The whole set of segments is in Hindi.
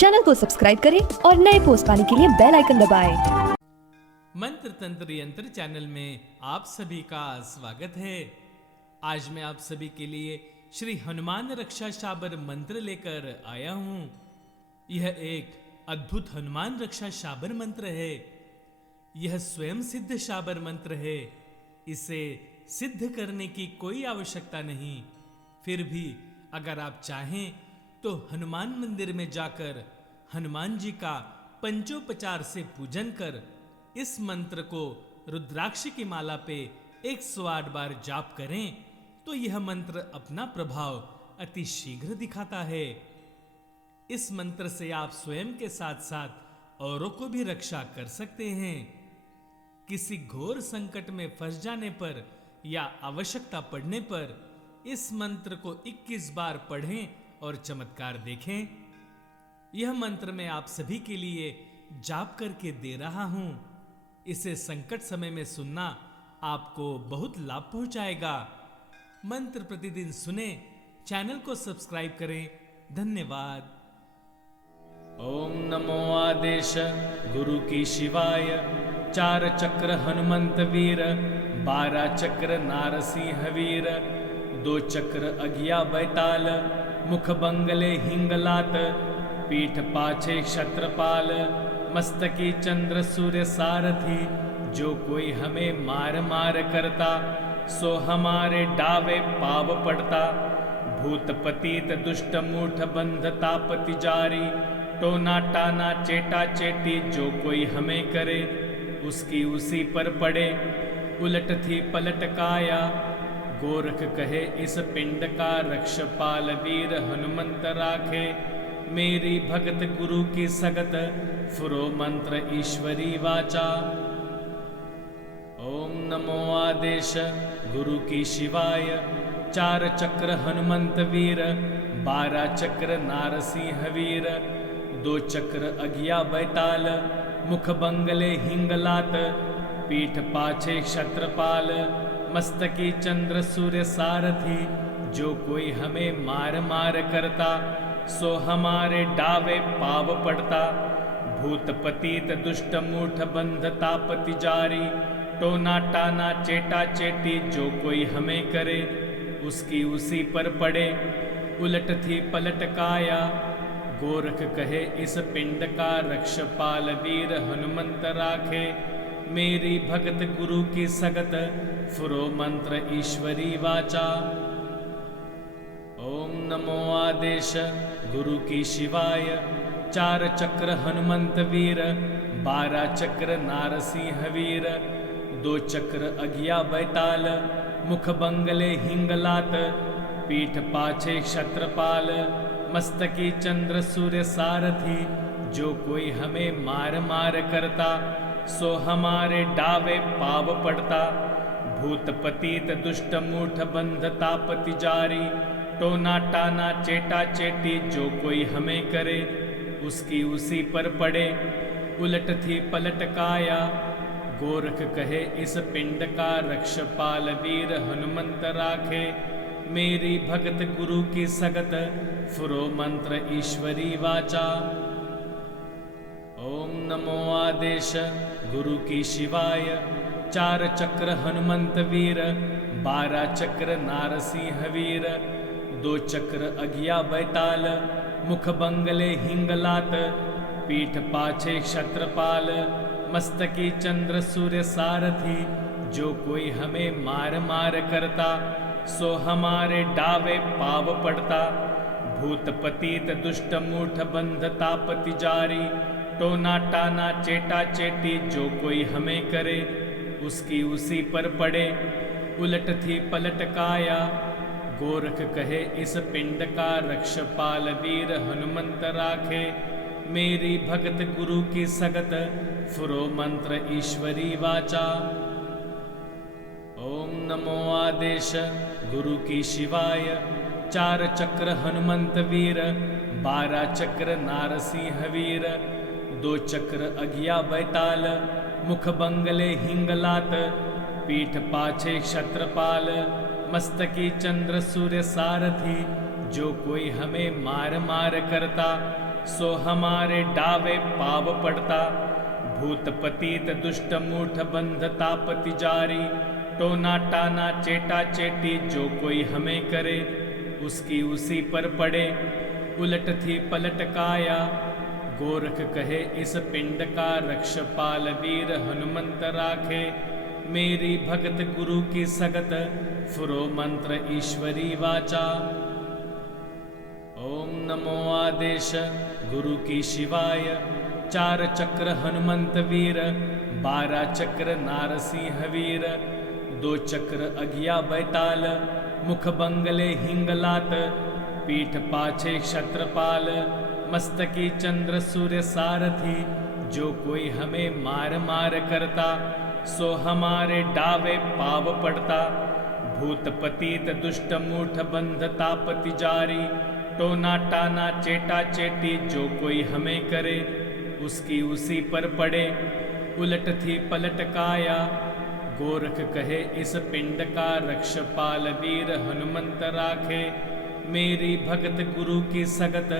चैनल को सब्सक्राइब करें और नए पोस्ट पाने के लिए बेल आइकन दबाएं। मंत्र तंत्र यंत्र चैनल में आप सभी का स्वागत है। आज मैं आप सभी के लिए श्री हनुमान रक्षा शाबर मंत्र लेकर आया हूं। यह एक अद्भुत हनुमान रक्षा शाबर मंत्र है। यह स्वयं सिद्ध शाबर मंत्र है। इसे सिद्ध करने की कोई आवश्यकता नहीं। फिर भी अगर आप चाहें तो हनुमान मंदिर में जाकर हनुमान जी का पंचोपचार से पूजन कर इस मंत्र को रुद्राक्ष की माला पे 108 बार जाप करें तो यह मंत्र अपना प्रभाव अति शीघ्र दिखाता है। इस मंत्र से आप स्वयं के साथ साथ औरों को भी रक्षा कर सकते हैं। किसी घोर संकट में फंस जाने पर या आवश्यकता पड़ने पर इस मंत्र को 21 बार पढ़ें और चमत्कार देखें। यह मंत्र मैं आप सभी के लिए जाप करके दे रहा हूं। इसे संकट समय में सुनना आपको बहुत लाभ पहुंचाएगा। मंत्र प्रतिदिन सुने, चैनल को सब्सक्राइब करें। धन्यवाद। ओम नमो आदेश गुरु की शिवाय। 4 चक्र हनुमंत वीर, 12 चक्र नारसिंह वीर, 2 चक्र अज्ञा बैताल, मुख बंगले हिंगलात, पीठ पाछे क्षत्रपाल, मस्तकी चंद्र सूर्य सारथी। जो कोई हमें मार मार करता, सो हमारे डावे पाव पड़ता। भूत पतित दुष्ट मूठ बंध तापति जारी, टोना टाना चेटा चेटी। जो कोई हमें करे उसकी उसी पर पड़े। उलट थी पलट काया, गोरख कहे इस पिंड का। रक्षपाल वीर हनुमंत राखे, मेरी भगत गुरु की सगत। फुरो मंत्र ईश्वरी वाचा। ओम नमो आदेश गुरु की शिवाय। 4 चक्र हनुमंत वीर, 12 चक्र नारसिंह वीर, 2 चक्र अज्ञा बैताल, मुख बंगले हिंगलात, पीठ पाछे क्षत्रपाल, मस्तकी चंद्र सूर्य सारथी। जो कोई हमें मार मार करता, सो हमारे डावे पाव पड़ता। भूत पतित दुष्ट मूठ बंध तापति जारी, टोना टाना चेटा चेटी। जो कोई हमें करे उसकी उसी पर पड़े। उलट थी पलट काया, गोरख कहे इस पिंड का। रक्षपाल वीर हनुमंत राखे, मेरी भगत गुरु की सगत। फुरो मंत्र ईश्वरी वाचा। ओम नमो आदेश गुरु की शिवाय। 4 चक्र हनुमंत वीर, 12 चक्र नारसिंह वीर, 2 चक्र अज्ञा बैताल, मुख बंगले हिंगलात, पीठ पाछे क्षत्रपाल, मस्तकी चंद्र सूर्य सारथी। जो कोई हमें मार मार करता, सो हमारे डावे पाव पड़ता। भूत पतित दुष्ट मूठ बंध तापति जारी, टोना टाना चेटा चेटी। जो कोई हमें करे उसकी उसी पर पड़े। उलट थी पलट काया, गोरख कहे इस पिंड का। रक्षपाल वीर हनुमंत राखे, मेरी भगत गुरु की सगत। फुरो मंत्र ईश्वरी वाचा। ओम नमो आदेश गुरु की शिवाय। 4 चक्र हनुमंत वीर, 12 चक्र नारसिंह वीर, 2 चक्र अज्ञा बैताल, मुख बंगले हिंगलात, पीठ पाछे क्षत्रपाल, मस्तकी चंद्र सूर्य सारथी। जो कोई हमें मार मार करता, सो हमारे डावे पाव पड़ता। भूत पतित दुष्ट मूठ बंध तापति जारी, टोना टाना चेटा चेटी। जो कोई हमें करे उसकी उसी पर पड़े। उलट थी पलट काया, गोरख कहे इस पिंड का। रक्षपाल वीर हनुमंत राखे, मेरी भगत गुरु की सगत। फुरो मंत्र ईश्वरी वाचा। ओम नमो आदेश गुरु की शिवाय। 4 चक्र हनुमंत वीर, 12 चक्र नारसिंह वीर, 2 चक्र अज्ञा बैताल, मुख बंगले हिंगलात, पीठ पाछे क्षत्रपाल, मस्तकी चंद्र सूर्य सारथी। जो कोई हमें मार मार करता, सो हमारे डावे पाव पड़ता। भूत पतित दुष्ट मूठ बंध तापति जारी, टोना टाना चेटा चेटी जो कोई हमें करे, उसकी उसी पर पड़े। उलट थी पलट काया, गोरख कहे इस पिंड का रक्षपाल वीर हनुमंत राखे। मेरी भगत गुरु की सगत, फुरो मंत्र ईश्वरी वाचा। ओम नमो आदेश गुरु की शिवाय, 4 चक्र हनुमंत वीर, 12 चक्र नारसिंह वीर, 2 चक्र अगिया बैताल, मुख बंगले हिंगलात, पीठ पाछे क्षत्रपाल, मस्तकी चंद्र सूर्य सारथी, जो कोई हमें मार मार करता, सो हमारे डावे पाव पड़ता। भूत पतित दुष्ट मूठ बंध तापति जारी, टोना टाना चेटा चेटी जो कोई हमें करे, उसकी उसी पर पड़े। उलट थी पलट काया, गोरख कहे इस पिंड का रक्षपाल वीर हनुमंत राखे। मेरी भगत गुरु की सगत,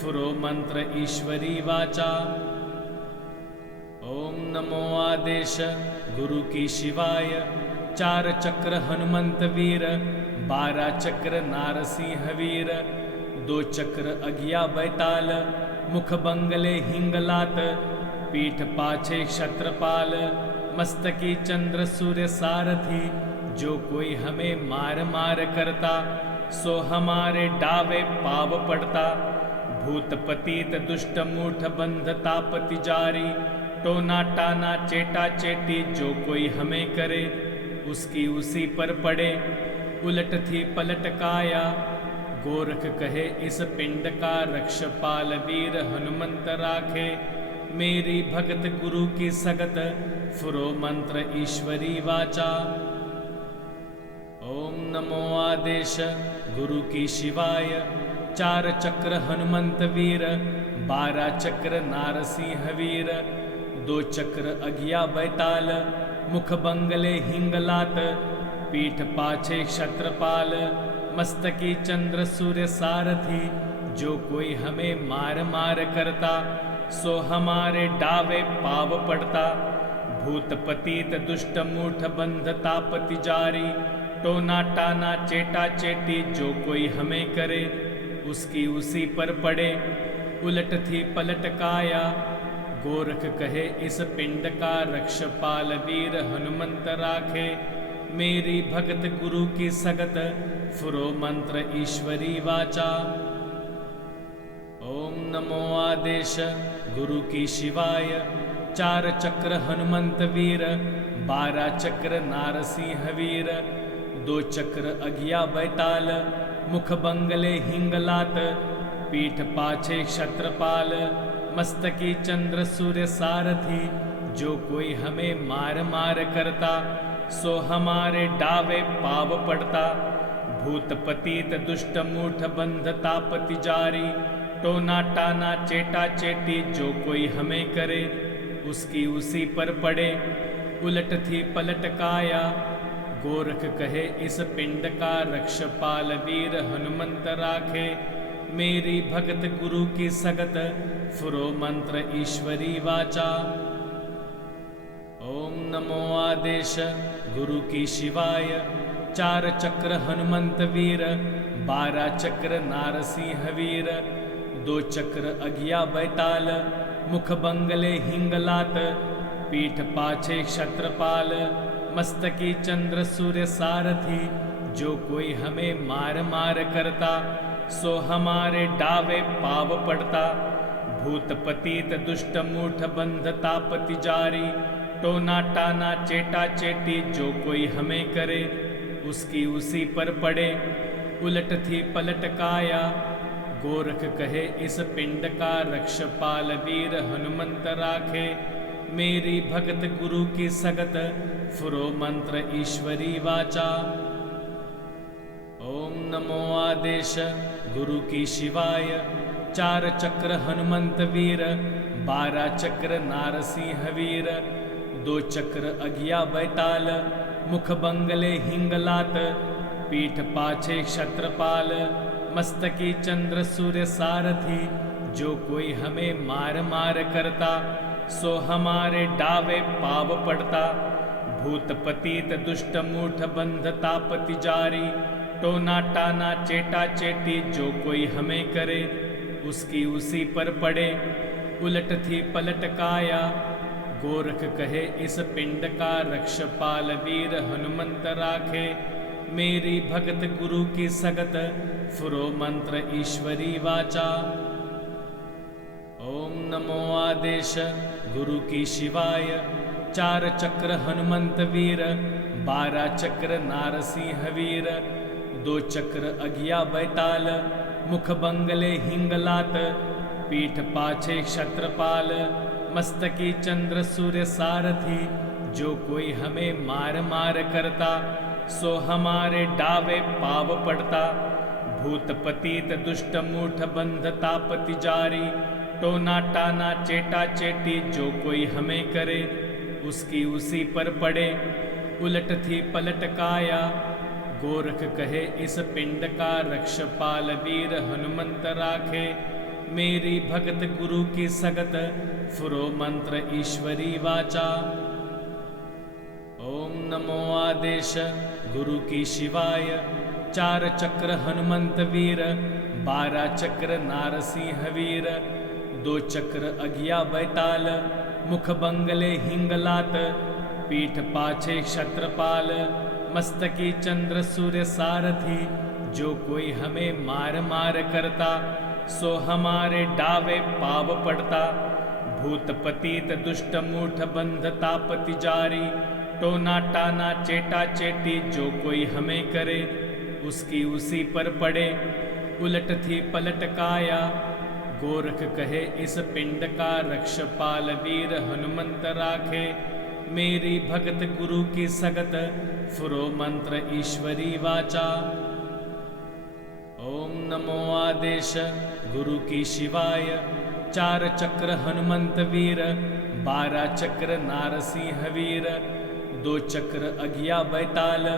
फुरो मंत्र ईश्वरी वाचा। ओम नमो आदेश गुरु की शिवाय, 4 चक्र हनुमंत वीर, 12 चक्र नारसिंह वीर, 2 चक्र अगिया बैताल, मुख बंगले हिंगलात, पीठ पाछे क्षत्रपाल, मस्तकी चंद्र सूर्य सारथी, जो कोई हमें मार मार करता, सो हमारे डावे पाव पड़ता। भूत पतित दुष्ट मूठ बंध तापति जारी, टोना टाना चेटा चेटी जो कोई हमें करे, उसकी उसी पर पड़े। उलट थी पलट काया, गोरख कहे इस पिंड का रक्षपाल वीर हनुमंत राखे। मेरी भगत गुरु की सगत, फुरो मंत्र ईश्वरी वाचा। ओम नमो आदेश गुरु की शिवाय, 4 चक्र हनुमंत वीर, 12 चक्र नारसिंह वीर, 2 चक्र अगिया बैताल, मुख बंगले हिंगलात, पीठ पाछे क्षत्रपाल, मस्तकी चंद्र सूर्य सारथी, जो कोई हमें मार मार करता, सो हमारे डावे पाव पड़ता। भूत पतित दुष्ट मूठ बंध तापति जारी, टोना टाना चेटा चेटी जो कोई हमें करे, उसकी उसी पर पड़े। उलट थी पलट काया, गोरख कहे इस पिंड का रक्षपाल वीर हनुमंत राखे। मेरी भगत गुरु की सगत, फुरो मंत्र ईश्वरी वाचा। ओम नमो आदेश गुरु की शिवाय, 4 चक्र हनुमंत वीर, 12 चक्र नारसिंह वीर, 2 चक्र अगिया बैताल, मुख बंगले हिंगलात, पीठ पाछे क्षत्रपाल, मस्तकी चंद्र सूर्य सारथी, जो कोई हमें मार मार करता, सो हमारे डावे पाव पड़ता। भूत पतित दुष्ट मूठ बंध तापति जारी, टोना टाना चेटा चेटी जो कोई हमें करे, उसकी उसी पर पड़े। उलट थी पलट काया, गोरख कहे इस पिंड का रक्षपाल वीर हनुमंत राखे। मेरी भगत गुरु की सगत, फुरो मंत्र ईश्वरी वाचा। ओम नमो आदेश गुरु की शिवाय, 4 चक्र हनुमंत वीर, 12 चक्र नारसिंह वीर, 2 चक्र अगिया बैताल, मुख बंगले हिंगलात, पीठ पाछे क्षत्रपाल, मस्तकी चंद्र सूर्य सारथी, जो कोई हमें मार मार करता, सो हमारे डावे पाव पड़ता। भूत पतित दुष्ट मूठ बंध तापति जारी, टोना टाना चेटा चेटी जो कोई हमें करे, उसकी उसी पर पड़े। उलट थी पलट काया, गोरख कहे इस पिंड का रक्षपाल वीर हनुमंत राखे। मेरी भगत गुरु की सगत, फुरो मंत्र ईश्वरी वाचा। ओम नमो आदेश गुरु की शिवाय, 4 चक्र हनुमंत वीर, 12 चक्र नारसिंह वीर, 2 चक्र अगिया बैताल, मुख बंगले हिंगलात, पीठ पाछे क्षत्रपाल, मस्तकी चंद्र सूर्य सारथी, जो कोई हमें मार मार करता, सो हमारे डावे पाव पड़ता। भूत पतित दुष्ट मूठ बंध तापति जारी, टोना टाना चेटा चेटी जो कोई हमें करे, उसकी उसी पर पड़े। उलट थी पलट काया, गोरख कहे इस पिंड का रक्षपाल वीर हनुमंत राखे। मेरी भगत गुरु की सगत, फुरो मंत्र ईश्वरी वाचा। ओम नमो आदेश गुरु की शिवाय, 4 चक्र हनुमंत वीर, 12 चक्र नारसिंह वीर, 2 चक्र अगिया बैताल, मुख बंगले हिंगलात, पीठ पाछे क्षत्रपाल, मस्तकी चंद्र सूर्य सारथी, जो कोई हमें मार मार करता, सो हमारे डावे पाव पड़ता। भूत पतित दुष्ट मूठ बंध तापति जारी, टोना टाना चेटा चेटी जो कोई हमें करे, उसकी उसी पर पड़े। उलट थी पलट काया, गोरख कहे इस पिंड का रक्षपाल वीर हनुमंत राखे। मेरी भगत गुरु की सगत, फुरो मंत्र ईश्वरी वाचा। ओम नमो आदेश गुरु की शिवाय, 4 चक्र हनुमंत वीर, 12 चक्र नारसिंह वीर, 2 चक्र अगिया बैताल, मुख बंगले हिंगलात, पीठ पाछे क्षत्रपाल, मस्तकी चंद्र सूर्य सारथी, जो कोई हमें मार मार करता, सो हमारे डावे पाव पड़ता। भूत पतित दुष्ट मूठ बंध तापति जारी, टोना टाना चेटा चेटी जो कोई हमें करे, उसकी उसी पर पड़े। उलट थी पलट काया, गोरख कहे इस पिंड का रक्षपाल वीर हनुमंत राखे। मेरी भगत गुरु की सगत, फुरो मंत्र ईश्वरी वाचा। ओम नमो आदेश गुरु की शिवाय, 4 चक्र हनुमंत वीर, 12 चक्र नारसिंह वीर, 2 चक्र अगिया बैताल,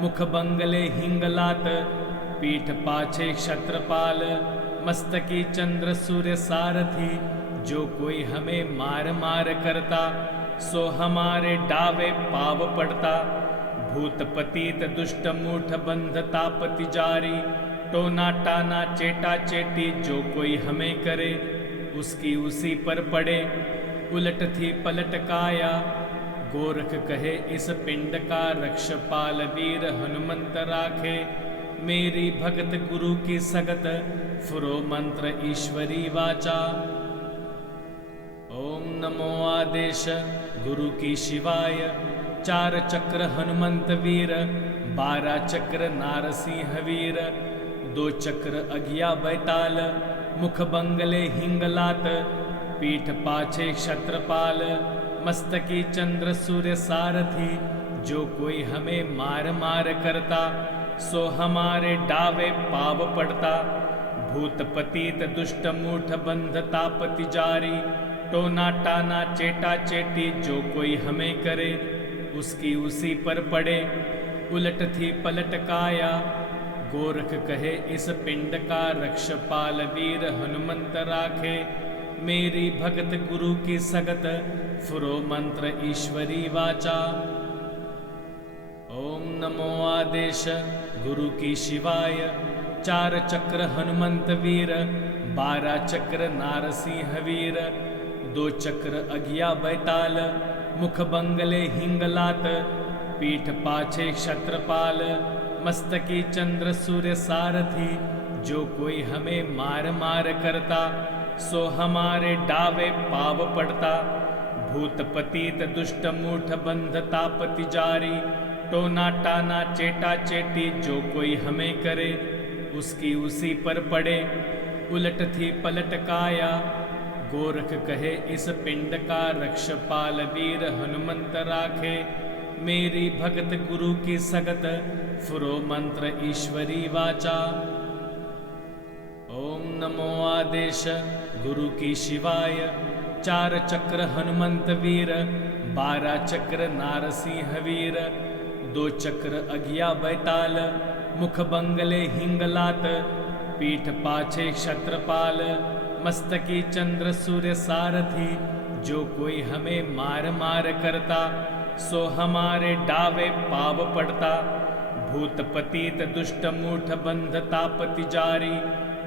मुख बंगले हिंगलात, पीठ पाछे क्षत्रपाल, मस्तकी चंद्र सूर्य सारथी, जो कोई हमें मार मार करता, सो हमारे डावे पाव पड़ता। भूत पतित दुष्ट मूठ बंध तापति जारी, टोना टाना चेटा चेटी जो कोई हमें करे, उसकी उसी पर पड़े। उलट थी पलट काया, गोरख कहे इस पिंड का रक्षपाल वीर हनुमंत राखे। मेरी भगत गुरु की सगत, फुरो मंत्र ईश्वरी वाचा। ओम नमो आदेश गुरु की शिवाय, 4 चक्र हनुमंत वीर, 12 चक्र नारसिंह वीर, 2 चक्र अगिया बैताल, मुख बंगले हिंगलात, पीठ पाछे क्षत्रपाल, मस्तकी चंद्र सूर्य सारथी, जो कोई हमें मार मार करता, सो हमारे डावे पाव पड़ता। भूत पतित दुष्ट मूठ बंध तापति जारी, टोना टाना चेटा चेटी जो कोई हमें करे, उसकी उसी पर पड़े। उलट थी पलट काया, गोरख कहे इस पिंड का रक्षपाल वीर हनुमंत राखे। मेरी भगत गुरु की सगत, फुरो मंत्र ईश्वरी वाचा। ओम नमो आदेश गुरु की शिवाय, 4 चक्र हनुमंत वीर, 12 चक्र नारसिंह वीर, 2 चक्र अगिया बैताल, मुख बंगले हिंगलात, पीठ पाछे क्षत्रपाल, मस्तकी चंद्र सूर्य सारथी, जो कोई हमें मार मार करता, सो हमारे डावे पाव पड़ता। भूत पतित दुष्ट मूठ बंध तापति जारी, टोना टाना चेटा चेटी जो कोई हमें करे, उसकी उसी पर पड़े। उलट थी पलट काया, गोरख कहे इस पिंड का रक्षपाल वीर हनुमंत राखे। मेरी भगत गुरु की सगत, फुरो मंत्र ईश्वरी वाचा। ओम नमो आदेश गुरु की शिवाय, 4 चक्र हनुमंत वीर, 12 चक्र नारसिंह वीर, 2 चक्र अगिया बैताल, मुख बंगले हिंगलात, पीठ पाछे क्षत्रपाल, मस्तकी चंद्र सूर्य सारथी, जो कोई हमें मार मार करता, सो हमारे डावे पाव पड़ता। भूत पतित दुष्ट मूठ बंध तापति जारी,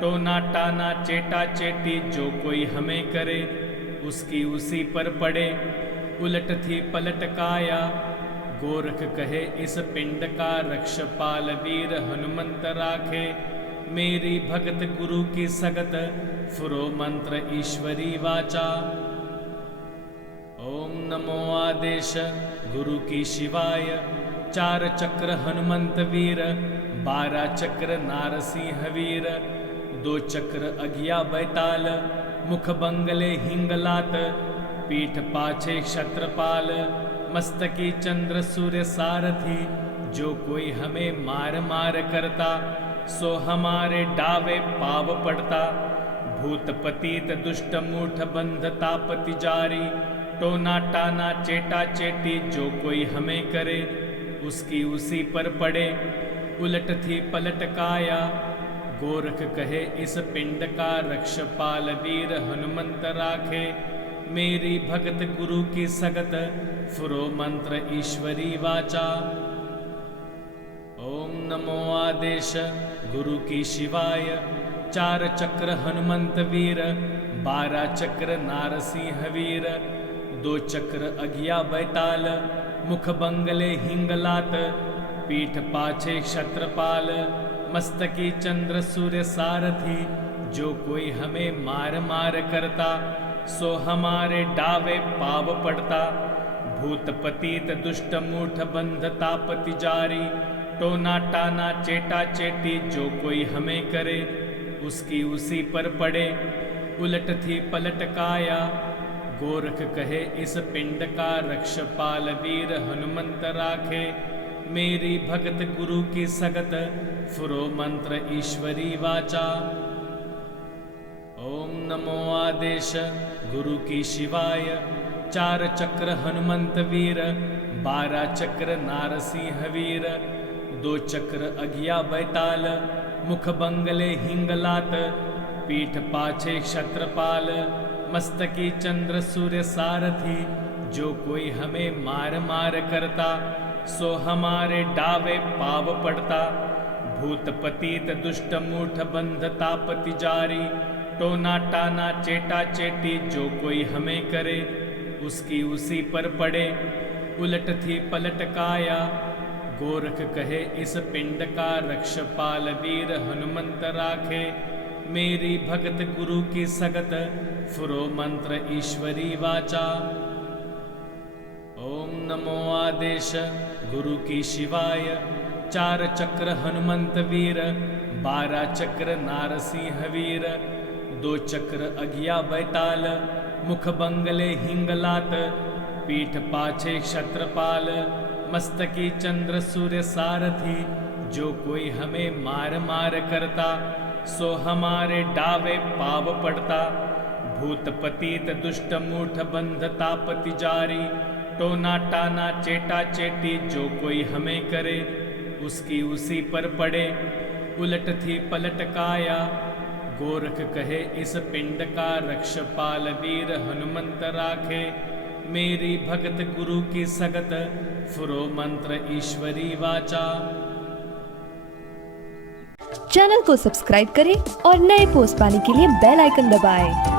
टोना टाना चेटा चेटी, जो कोई हमें करे उसकी उसी पर पड़े। उलट थी पलट काया, गोरख कहे इस पिंड का, रक्षपाल वीर हनुमंत राखे। मेरी भगत गुरु की सगत, फुरो मंत्र ईश्वरी वाचा। ओम नमो आदेश गुरु की शिवाय, 4 चक्र हनुमंत वीर, 12 चक्र नारसिंह वीर, 2 चक्र अगिया बैताल, मुख बंगले हिंगलात, पीठ पाछे क्षत्रपाल, मस्तकी चंद्र सूर्य सारथी, जो कोई हमें मार मार करता, सो हमारे डावे पाव पड़ता। भूत पतित दुष्ट मूठ बंध तापति जारी, टोना टाना चेटा चेटी, जो कोई हमें करे उसकी उसी पर पड़े। उलट थी पलट काया, गोरख कहे इस पिंड का, रक्षपाल वीर हनुमंत राखे। मेरी भगत गुरु की सगत, फुरो मंत्र ईश्वरी वाचा। ओम नमो आदेश गुरु की शिवाय, 4 चक्र हनुमंत वीर, 12 चक्र नारसिंह वीर, 2 चक्र अगिया बैताल, मुख बंगले हिंगलात, पीठ पाछे क्षत्रपाल, मस्तकी चंद्र सूर्य सारथी, जो कोई हमें मार मार करता, सो हमारे डावे पाव पड़ता। भूत पतित दुष्ट मूठ बंध तापति जारी, टोना टाना चेटा चेटी, जो कोई हमें करे उसकी उसी पर पड़े। उलट थी पलट काया, गोरख कहे इस पिंड का, रक्षपाल वीर हनुमंत राखे। मेरी भगत गुरु की सगत, फुरो मंत्र ईश्वरी वाचा। ओम नमो आदेश गुरु की शिवाय, 4 चक्र हनुमंत वीर, 12 चक्र नारसिंह वीर, 2 चक्र अगिया बैताल, मुख बंगले हिंगलात, पीठ पाछे क्षत्रपाल, मस्तकी चंद्र सूर्य सारथी, जो कोई हमें मार मार करता, सो हमारे डावे पाव पड़ता। भूत पतित दुष्ट मूठ बंध तापति जारी, टोना टाना चेटा चेटी, जो कोई हमें करे उसकी उसी पर पड़े। उलट थी पलट काया, गोरख कहे इस पिंड का, रक्षपाल वीर हनुमंत राखे। मेरी भगत गुरु की सगत, फुरो मंत्र ईश्वरी वाचा। ओम नमो आदेश गुरु की शिवाय, 4 चक्र हनुमंत वीर, 12 चक्र नारसिंह वीर, 2 चक्र अगिया बैताल, मुख बंगले हिंगलात, पीठ पाछे क्षत्रपाल, मस्तकी चंद्र सूर्य सारथी, जो कोई हमें मार मार करता, सो हमारे डावे पाव पड़ता। भूत पतित दुष्ट मूठ बंध तापति जारी, टोना टाना चेटा चेटी, जो कोई हमें करे उसकी उसी पर पड़े। उलट थी पलट काया, गोरख कहे इस पिंड का, रक्षपाल वीर हनुमंत राखे। मेरी भगत गुरु की सगत, फुरो मंत्र ईश्वरी वाचा। चैनल को सब्सक्राइब करें और नए पोस्ट पाने के लिए बेल आइकन दबाएं।